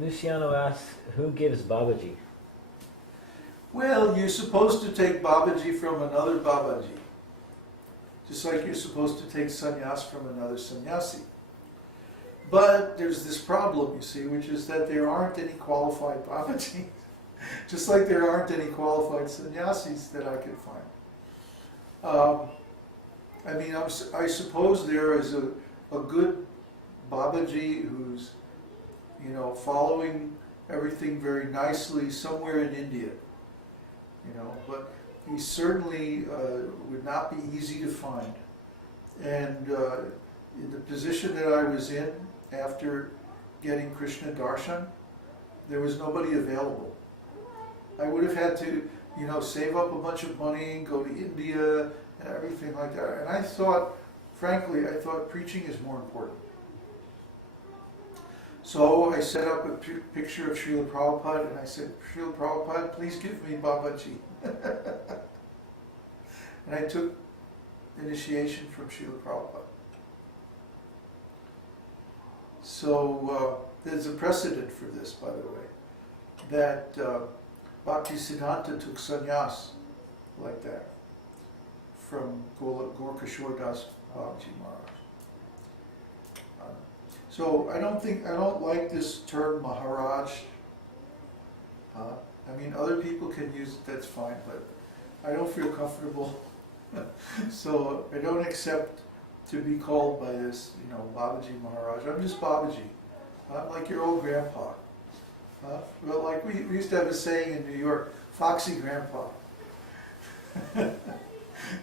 Luciano asks, who gives Babaji? Well, you're supposed to take Babaji from another Babaji. Just like you're supposed to take sannyas from another sannyasi. But there's this problem, you see, which is that there aren't any qualified Babaji. Just like there aren't any qualified sannyasis that I could find. I mean, I suppose there is a good Babaji who's, you know, following everything very nicely somewhere in India. You know, but he certainly would not be easy to find. And in the position that I was in after getting Krishna Darshan, there was nobody available. I would have had to, you know, save up a bunch of money, go to India, and everything like that. And I thought, frankly, I thought preaching is more important. So I set up a picture of Srila Prabhupada and I said, Srila Prabhupada, please give me Babaji. And I took initiation from Srila Prabhupada. So there's a precedent for this, by the way, that Bhaktisiddhanta took sannyas like that from Gaur-Kishore Das Babaji Maharaj. So I don't like this term Maharaj. I mean, other people can use it, that's fine, but I don't feel comfortable. So I don't accept to be called by this, you know, Babaji Maharaj. I'm just Babaji. I'm like your old grandpa. Well, like we used to have a saying in New York, Foxy Grandpa.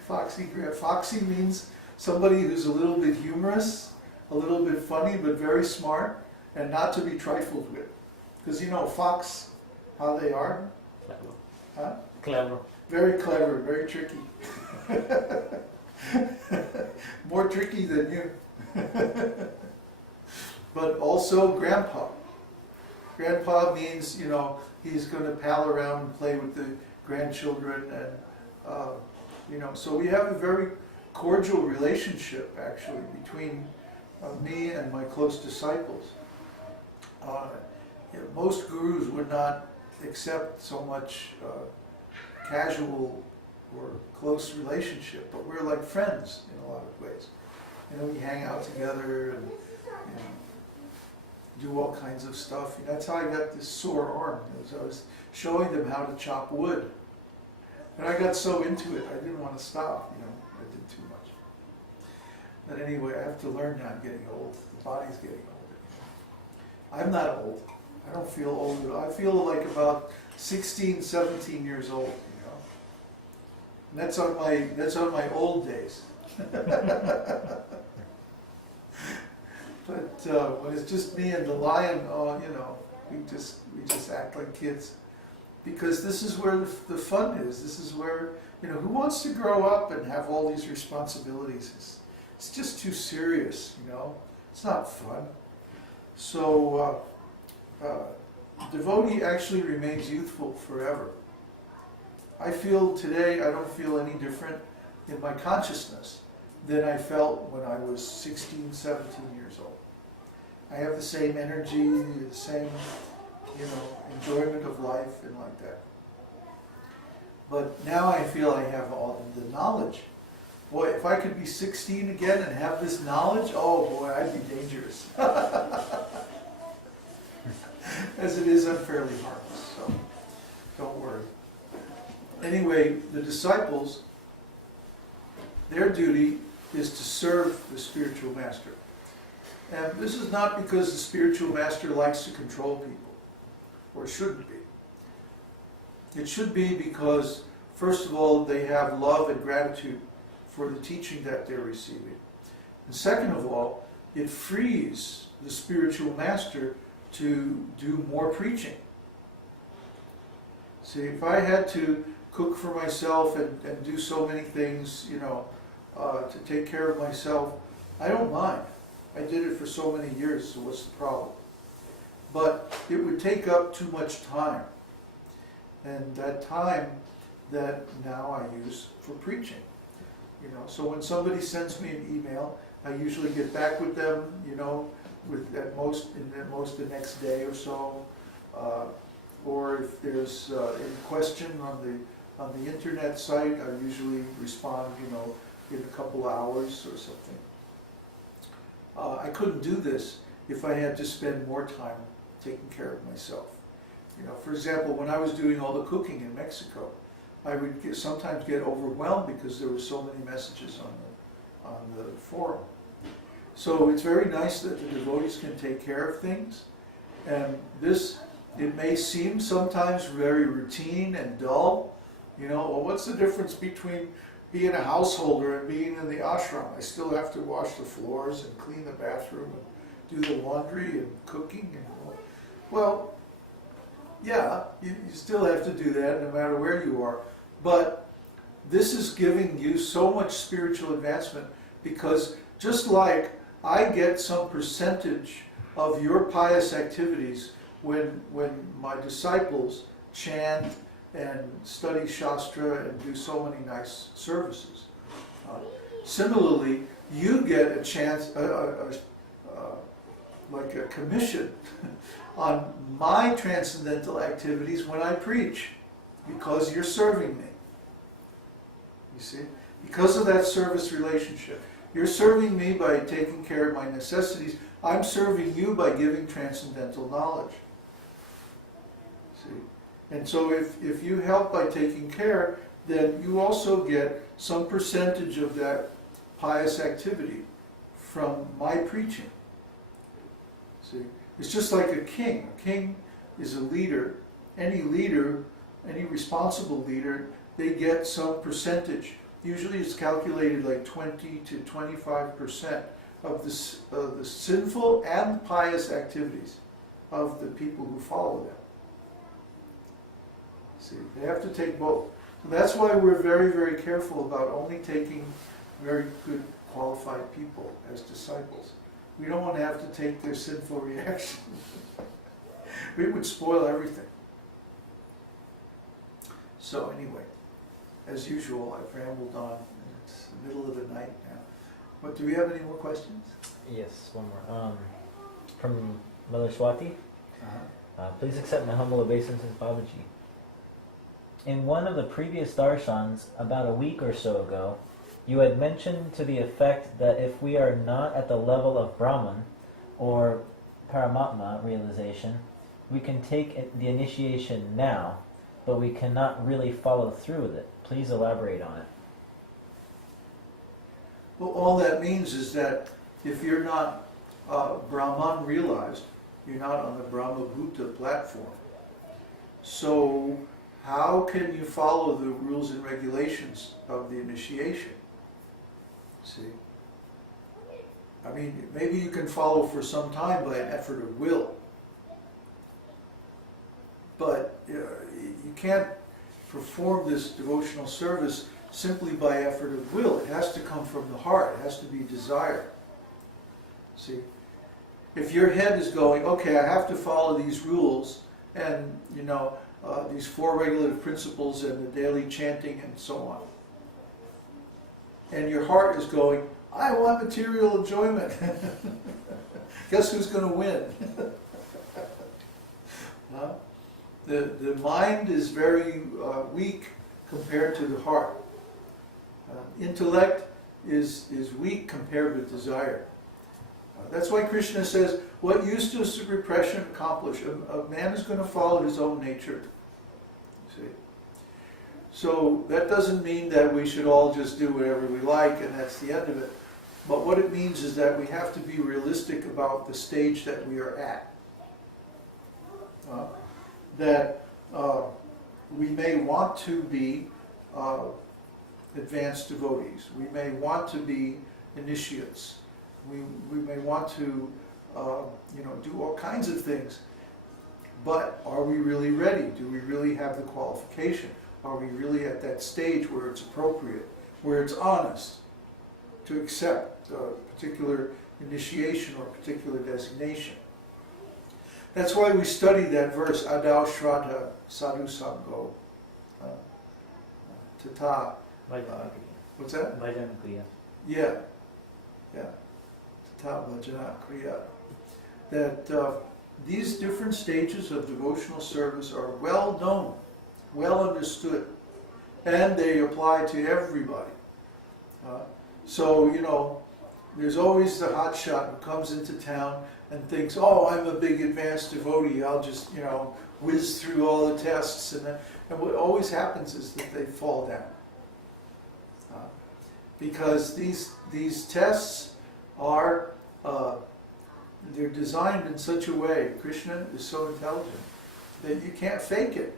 Foxy means somebody who's a little bit humorous, a little bit funny, but very smart, and not to be trifled with. Because you know, fox, how they are? Clever. Huh? Clever. Very clever, very tricky. More tricky than you. But also grandpa. Grandpa means, you know, he's going to pal around and play with the grandchildren, and you know, so we have a very cordial relationship actually between me and my close disciples. Most gurus would not accept so much casual or close relationship, but we're like friends in a lot of ways. You know, we hang out together and you know, do all kinds of stuff. You know, that's how I got this sore arm. I was showing them how to chop wood. And I got so into it, I didn't want to stop, you know, I did too much. But anyway, I have to learn now. I'm getting old. The body's getting older. I'm not old. I don't feel old at all. I feel like about 16, 17 years old, you know. And that's on my old days. But when it's just me and the lion, oh, you know, we just act like kids. Because this is where the fun is. This is where, you know, who wants to grow up and have all these responsibilities? It's just too serious, you know. It's not fun. So, devotee actually remains youthful forever. I feel today, I don't feel any different in my consciousness than I felt when I was 16, 17 years old. I have the same energy, the same, you know, enjoyment of life and like that. But now I feel I have all the knowledge. Boy, if I could be 16 again and have this knowledge, oh boy, I'd be dangerous. As it is, I'm fairly harmless, so don't worry. Anyway, the disciples, their duty is to serve the spiritual master. And this is not because the spiritual master likes to control people, or shouldn't be. It should be because, first of all, they have love and gratitude for the teaching that they're receiving. And second of all, it frees the spiritual master to do more preaching. See, if I had to cook for myself and do so many things, you know, to take care of myself, I don't mind. I did it for so many years, so what's the problem? But it would take up too much time. And that time that now I use for preaching. You know, so when somebody sends me an email, I usually get back with them, you know, at most the next day or so, or if there's any question on the internet site, I usually respond, in a couple hours or something. I couldn't do this if I had to spend more time taking care of myself. For example, when I was doing all the cooking in Mexico, I would sometimes get overwhelmed because there were so many messages on the forum. So it's very nice that the devotees can take care of things, and it may seem sometimes very routine and dull. Well, what's the difference between being a householder and being in the ashram? I still have to wash the floors and clean the bathroom and do the laundry and cooking. Well, yeah, you still have to do that no matter where you are. But this is giving you so much spiritual advancement, because just like I get some percentage of your pious activities when my disciples chant and study Shastra and do so many nice services. Similarly, you get a chance, like a commission on my transcendental activities when I preach, because you're serving me. You see? Because of that service relationship. You're serving me by taking care of my necessities. I'm serving you by giving transcendental knowledge. See? And so if you help by taking care, then you also get some percentage of that pious activity from my preaching. See? It's just like a king. A king is a leader. Any leader, any responsible leader, they get some percentage. Usually it's calculated like 20 to 25% of the sinful and pious activities of the people who follow them. See, they have to take both. So that's why we're very, very careful about only taking very good, qualified people as disciples. We don't want to have to take their sinful reactions. We would spoil everything. So anyway, as usual, I've rambled on, and it's the middle of the night now. But do we have any more questions? Yes, one more. From Mother Swati. Please accept my humble obeisances, Babaji. In one of the previous darshans, about a week or so ago, you had mentioned to the effect that if we are not at the level of Brahman, or Paramatma realization, we can take the initiation now, but we cannot really follow through with it. Please elaborate on it. Well, all that means is that if you're not Brahman realized, you're not on the Brahma-bhuta platform. So how can you follow the rules and regulations of the initiation? See? I mean, maybe you can follow for some time by an effort of will. But you can't perform this devotional service simply by effort of will. It has to come from the heart. It has to be desire. See? If your head is going, okay, I have to follow these rules and, these 4 regulative principles and the daily chanting and so on. And your heart is going, I want material enjoyment. Guess who's going to win? The mind is very weak compared to the heart. Intellect is weak compared with desire. That's why Krishna says, what use does repression accomplish? A man is going to follow his own nature. See? So that doesn't mean that we should all just do whatever we like and that's the end of it. But what it means is that we have to be realistic about the stage that we are at. We may want to be advanced devotees. We may want to be initiates. We may want to do all kinds of things. But are we really ready? Do we really have the qualification? Are we really at that stage where it's appropriate, where it's honest to accept a particular initiation or particular designation? That's why we study that verse, Adau Shraddha Sadhu Sangho Tata. What's that? Bhajan Kriya. Yeah. Tata Bhajana Kriya. that these different stages of devotional service are well known, well understood, and they apply to everybody. So, you know, there's always the hotshot who comes into town and thinks, oh, I'm a big advanced devotee, I'll just, you know, whiz through all the tests. And what always happens is that they fall down. Because these tests are, they're designed in such a way, Krishna is so intelligent, that you can't fake it.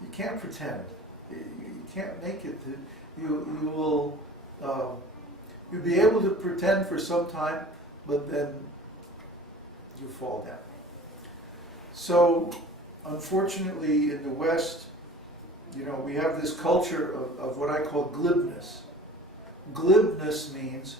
You can't pretend. You can't make it. You'll be able to pretend for some time, but then you fall down. So, unfortunately, in the West, you know, we have this culture of what I call glibness. Glibness means